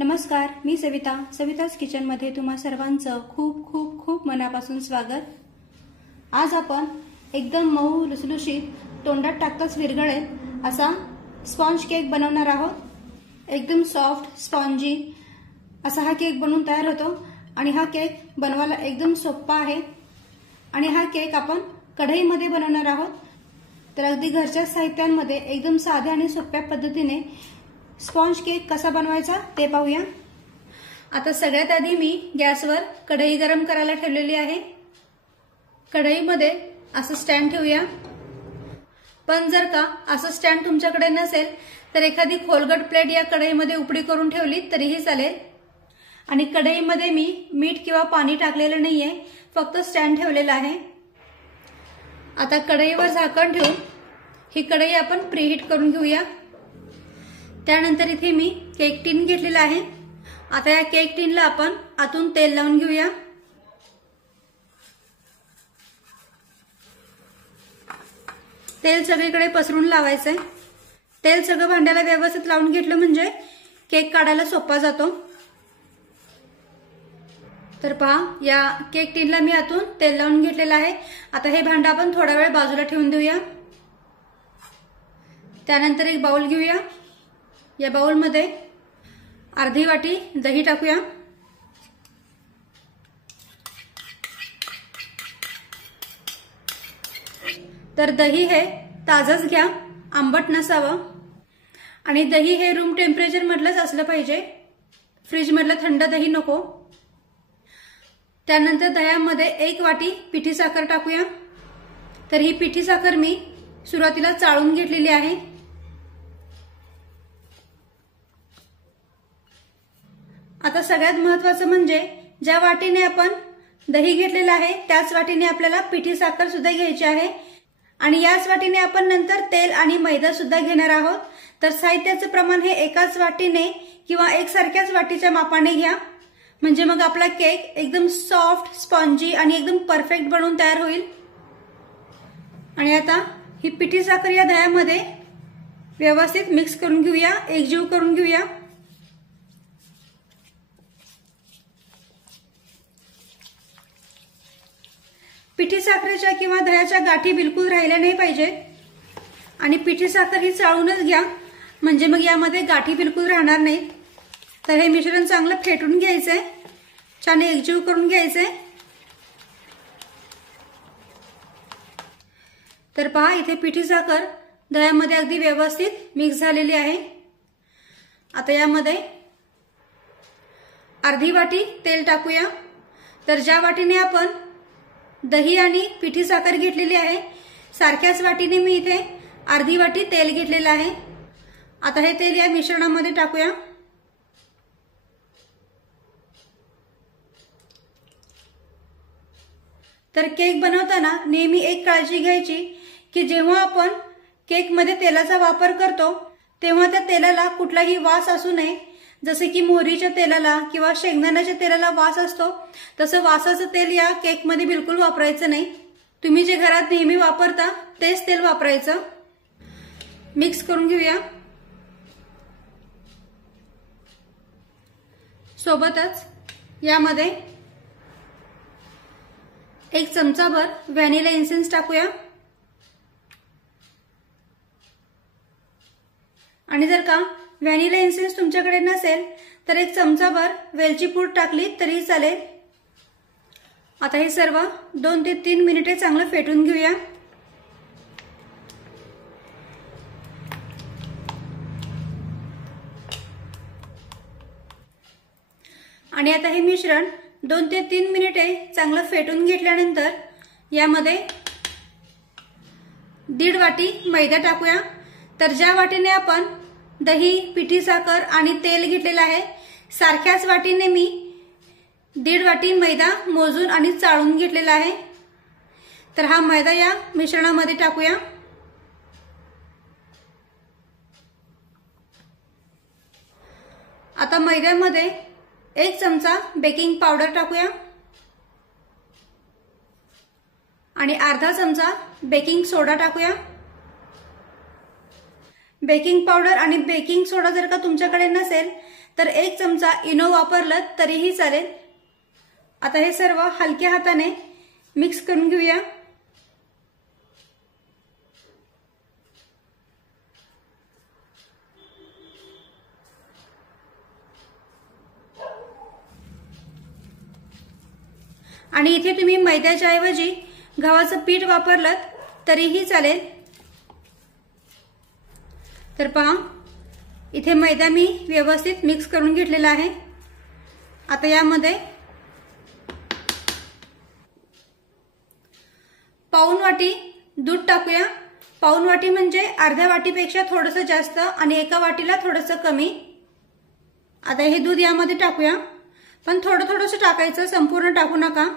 नमस्कार, मी सविताच किचनमध्ये तुम्हा सर्वांचं खूप खूप खूप मनापासून स्वागत। आज आपण एकदम मऊ लुसलुशीत तोंडात टाकताच विरघळेल असा स्पॉन्ज केक बनवणार आहोत। एकदम सॉफ्ट स्पॉन्जी असा हा केक बनवून तयार होतो आणि हा केक बनवायला एकदम सोपा आहे आणि हा केक आपण कढईमध्ये बनवणार आहोत। तर अगदी घरच्या साहित्यांमध्ये एकदम साध्या आणि सोप्या पद्धतीने स्पॉन्ज केक कसा बनवायचा ते पाहूया। आता सगळ्यात आधी मी गॅसवर कढई गरम करायला ठेवलेली आहे। कढईमध्ये असं स्टँड ठेवूया, पण जर का असं स्टँड तुमच्याकडे नसेल तर एखादी खोलगट प्लेट या कढईमध्ये उपडी करून ठेवली तरीही चालेल। आणि कढईमध्ये मी मीठ किंवा पाणी टाकलेलं नाहीये, फक्त स्टँड ठेवलेला आहे। आता कढईवर झाकण ठेवून ही कढई आपण प्रीहीट करून घेऊया। त्यानंतर इथे मी केक टिन घेतलेला आहे। आता या केक टिनला आपण आतून तेल लावून घेऊया। तेल सगळीकडे पसरून लावायचंय। तेल सगळं भांड्याला व्यवस्थित लावून घेतलं म्हणजे केक काढायला सोपा जातो। तर पहा, या केक टिनला मी आतून तेल लावून घेतलेलं आहे। आता हे भांडं आपण थोडा वेळ बाजूला ठेवून देऊया। त्यानंतर एक बाउल घेऊया। या बाउलमध्ये अर्धी वाटी दही टाकूया। तर दही हे ताजंच घ्या, आंबट नसावं आणि दही हे रूम टेम्परेचर मधलंच असलं पाहिजे, फ्रीज मधलं थंड दही नको। त्यानंतर दह्यामध्ये एक वाटी पिठी साखर टाकूया। तर ही पिठी साखर मी सुरुवातीला चाळून घेतलेली आहे। आता सगळ्यात महत्त्वाचं म्हणजे ज्या वाटीने आपण दही घेतलेलं आहे त्याच वाटीने आपल्याला पिठी साखर सुद्धा घ्यायची आहे आणि याच वाटीने आपण नंतर तेल आणि मैदा सुद्धा घेणार आहोत। तर साहित्याचं प्रमाण हे एकाच वाटीने किंवा एकसारख्याच वाटीच्या मापाने घ्या, म्हणजे मग आपला केक एकदम सॉफ्ट स्पॉन्जी आणि एकदम परफेक्ट बनून तयार होईल। आणि आता ही पिठी साखर या दह्यामध्ये व्यवस्थित मिक्स करून घेऊया, एकजीव करून घेऊया। पिठी साखरेच्या किंवा दह्याच्या गाठी बिलकुल राहिल्या नाही पाहिजेत आणि पिठी साखर ही चाळूनच घ्या, म्हणजे मग यामध्ये गाठी बिलकुल राहणार नाहीत। तर हे मिश्रण चांगलं फेटून घ्यायचंय, छान एकजीव करून घ्यायचंय। तर पहा, इथे पिठी साखर दह्यामध्ये अगदी व्यवस्थित मिक्स झालेली आहे। आता यामध्ये अर्धी वाटी तेल टाकूया। तर ज्या वाटीने आपण दही आणि पिठी साखर घेतलेली आहे सारख्याच वाटीने मी इथे अर्धी वाटी तेल घेतलेलं आहे। आता हे तेल या मिश्रणामध्ये टाकूया। तर केक बनवताना नेहमी एक काळजी घ्यायची की जेव्हा आपण केकमध्ये तेलाचा वापर करतो तेव्हा त्या तेलाला कुठलाही वास असू नये। जसे की मोहरीच्या तेलाला किंवा शेंगदाण्याच्या तेलाला वास असतो, तसं वासाचं तेल या केकमध्ये बिलकुल वापरायचं नाही। तुम्ही जे घरात नेहमी वापरता तेच तेल वापरायचं। मिक्स करून घेऊया। सोबतच यामध्ये एक चमचाभर व्हॅनिला इसेन्स टाकूया आणि जर का व्हॅनिला इसेन्स तुमच्याकडे नसेल तर एक चमचाभर वेलची पूड टाकली तरी चालेल। आता हे सर्व 2 ते 3 मिनिटे चांगलं फेटून घेऊया। आणि आता हे मिश्रण 2 ते 3 मिनिटे चांगलं फेटून घेतल्यानंतर यामध्ये 1.5 वाटी मैदा टाकूया। तर ज्या वाटीने आपण दही, पिठी साखर आणि तेल घेतलेलं आहे सारख्याच वाटीने मी 1.5 वाटी मैदा मोजून आणि चाळून घेतलेला आहे। तर हा मैदा या मिश्रणामध्ये टाकूया। आता मैद्यामध्ये 1 चमचा बेकिंग पावडर टाकूया आणि अर्धा चमचा बेकिंग सोडा टाकूया। बेकिंग पावडर आणि बेकिंग सोडा जर का तुमच्याकडे नसेल तर 1 चमचा इनो वापरलं तरीही चालेल। आता हे सर्व हलक्या हाताने मिक्स करून घेऊया। आणि इथे तुम्ही मैद्याच्या ऐवजी गव्हाचं पीठ वापरलं तरीही चालेल। तर पहा, इथे मैदा मी व्यवस्थित मिक्स करून घेतलेला आहे। आता यामध्ये पाऊण वाटी दूध टाकूया। पाऊण वाटी म्हणजे अर्ध्या वाटीपेक्षा थोडंसं जास्त आणि एका वाटीला थोडंसं कमी। आता हे दूध यामध्ये टाकूया, पण थोडं थोडंसं टाकायचं, संपूर्ण टाकू नका।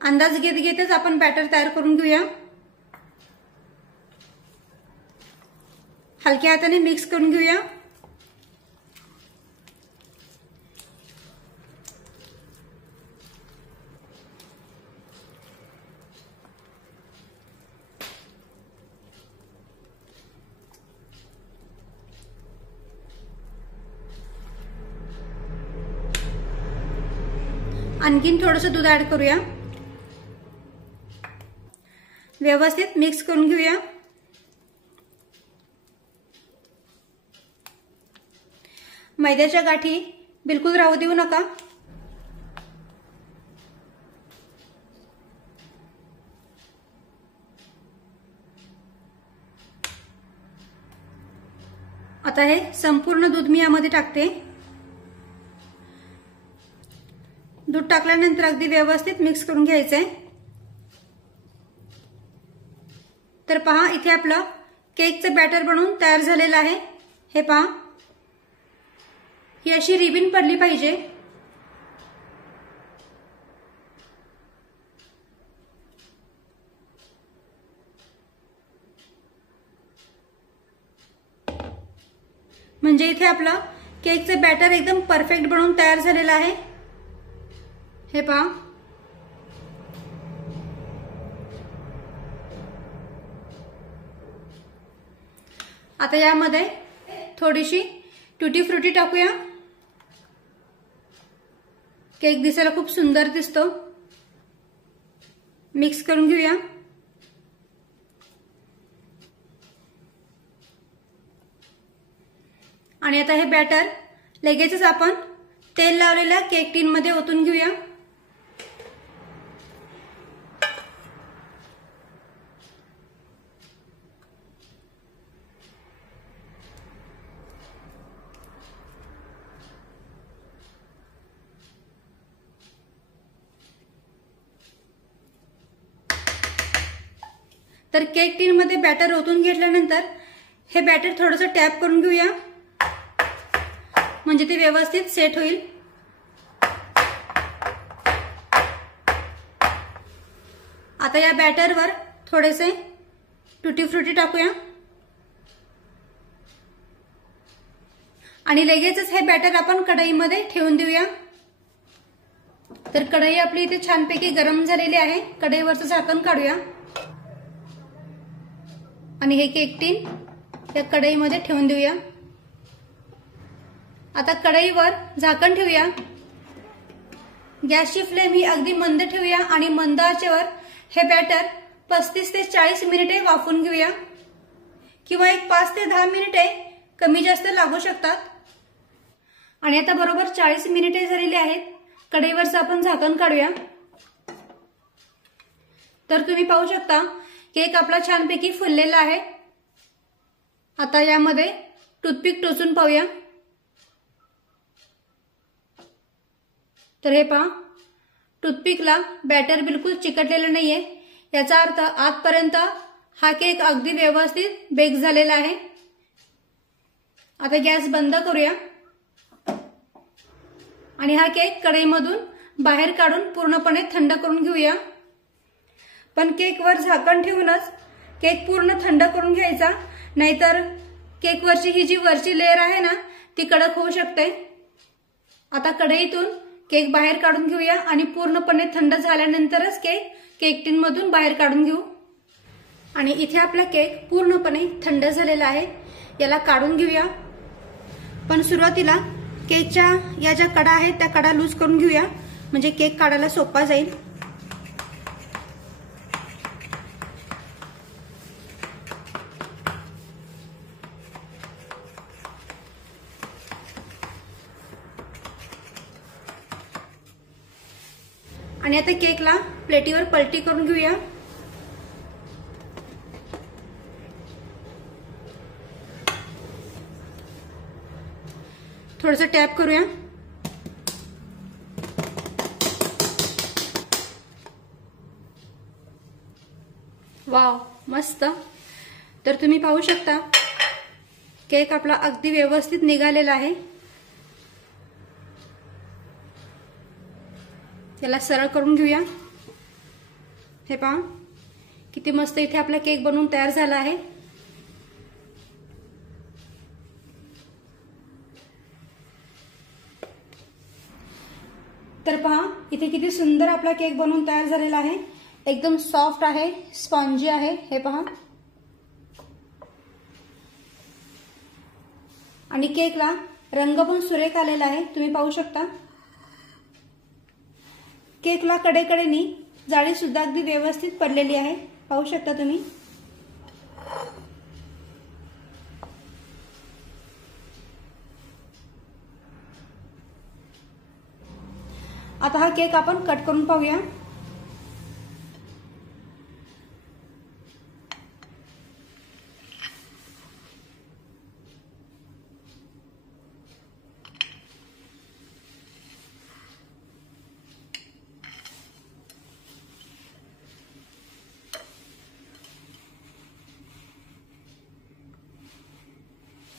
अंदाज घेत घेतच आपण बॅटर तयार करून घेऊया। हलक्या हाताने मिक्स करून घेऊया। आणखीन थोडंसं दूध ऍड करूया। व्यवस्थित मिक्स करून घेऊया। मैद्याच्या गाठी बिलकुल राहू देऊ नका। आता हे संपूर्ण दूध मी यामध्ये टाकते। दूध टाकल्यानंतर अगदी व्यवस्थित मिक्स करून घ्यायचंय। तर पहा, इथे आपलं केकचं बॅटर बनवून तयार झालेलं आहे। हे पहा, ही अशी रिबीन पडली पाहिजे। म्हणजे इथे आपलं केकचं बॅटर एकदम परफेक्ट बनवून तयार झालेलं आहे। हे पहा, आता यामध्ये थोडीशी टुटी फ्रुटी टाकूया। केक दिसायला खूप सुंदर दिसतो। मिक्स करून घेऊया। आणि आता हे बॅटर लगेचच आपण तेल लावलेल्या केक टीन मध्ये ओतून घेऊया। तर केक टीन मध्ये बॅटर ओतून घेतल्यानंतर हे बॅटर थोडंसं टॅप करून घेऊया, म्हणजे ते व्यवस्थित सेट होईल। आता या बॅटरवर थोडेसे टुटी फ्रुटी टाकूया आणि लगेचच हे बॅटर आपण कढईमध्ये ठेवून देऊया। तर कढई आपली इथे छानपैकी गरम झालेली आहे। कढईवरचं झाकण काढूया आणि हे केक टीन या कढईमध्ये ठेवून देऊया। आता कढईवर झाकण ठेवूया। गॅसची फ्लेम ही अगदी मंद ठेवूया आणि मंद आचेवर हे बॅटर 35 ते 40 मिनिटे वाफवून घेऊया, किंवा एक 5 ते 10 मिनिटे कमी जास्त लागू शकतात। आणि आता बरोबर 40 मिनिटे झालेली आहेत। कढईवरचं आपण झाकण काढूया। तर तुम्ही पाहू शकता केक आपला छानपैकी फुललेला आहे। आता यामध्ये टूथपिक टोचून पाहूया। तर हे पहा, टूथपिकला बॅटर बिलकुल चिकटलेलं नाहीये, याचा अर्थ आतपर्यंत हा केक अगदी व्यवस्थित बेक झालेला आहे। आता गॅस बंद करूया आणि हा केक कढईमधून बाहेर काढून पूर्णपणे थंड करून घेऊया। पण केकवर झाकण ठेवूनच केक पूर्ण थंड करून घ्यायचा, नाहीतर केकवरची ही जी वरची लेयर आहे ना ती कडक होऊ शकते। आता कढईतून केक बाहेर काढून घेऊया आणि पूर्णपणे थंड झाल्यानंतरच केक टीन मधून बाहेर काढून घेऊ। आणि इथे आपला केक पूर्णपणे थंड झालेला आहे, याला काढून घेऊया। पण सुरुवातीला केकच्या या ज्या कडा आहेत त्या कडा लूज करून घेऊया, म्हणजे केक काढायला सोपा जाईल. आणि आता केकला प्लेटीवर पलटी करून घेऊया. थोडंसं टॅप करूया. वाव, मस्त. तर तुम्ही पाहू शकता केक आपला अगदी व्यवस्थित निघालेला आहे. याला सरळ करून घेऊया. हे पहा किती मस्त इथे आपला केक बनवून तयार झाला आहे. तर पहा इथे किती सुंदर आपला केक बनवून तयार झालेला आहे. एकदम सॉफ्ट आहे, स्पॉन्जी आहे. हे पहा. आणि केकला रंग पण सुरेख आलेला आहे, तुम्ही पाहू शकता. केकला कडेकडेनी जाळी सुद्धा अगदी व्यवस्थित पडलेली आहे, पाहू शकता तुम्ही. आता हा केक आपण कट करून पाहूया.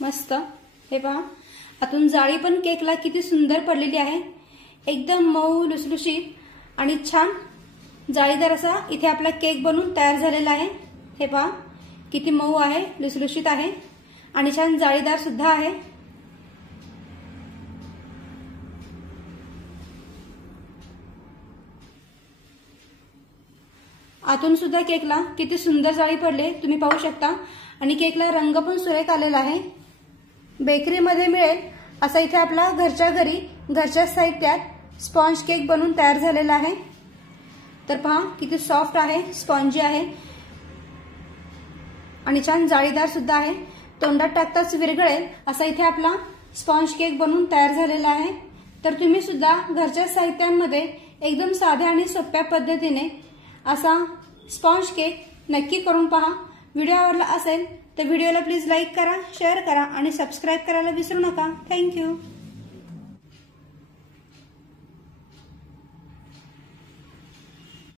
मस्त. हे पहा आतून जाळी पण केकला किती सुंदर पडलेली आहे. एकदम मऊ लुसलुशीत आणि छान जाळीदार असा इथे आपला केक बनून तयार झालेला आहे. हे पहा किती मऊ आहे, लुसलुशीत आहे आणि छान जाळीदार सुद्धा आहे. आतून सुद्धा केकला किती सुंदर जाळी पडले, तुम्ही पाहू शकता. आणि केकला रंग पण सुरेख आलेला आहे. बेकरीमध्ये मिळेल असा इथे आपला घरच्या घरी घरच्या साहित्यात स्पॉन्ज केक बनवून तयार झालेला आहे. तर पहा किती सॉफ्ट आहे, स्पॉन्जी आहे आणि छान जाळीदार सुद्धा आहे. तोंडात टाकताच विरघळेल असा इथे आपला स्पॉन्ज केक बनवून तयार झालेला आहे. तर तुम्ही सुद्धा घरच्या साहित्यांमध्ये एकदम साध्या आणि सोप्या पद्धतीने असा स्पॉन्ज केक नक्की करून पहा. व्हिडिओ आवडला असेल तर व्हिडिओला प्लीज लाईक करा, शेअर करा आणि सबस्क्राईब करायला विसरू नका. थँक्यू.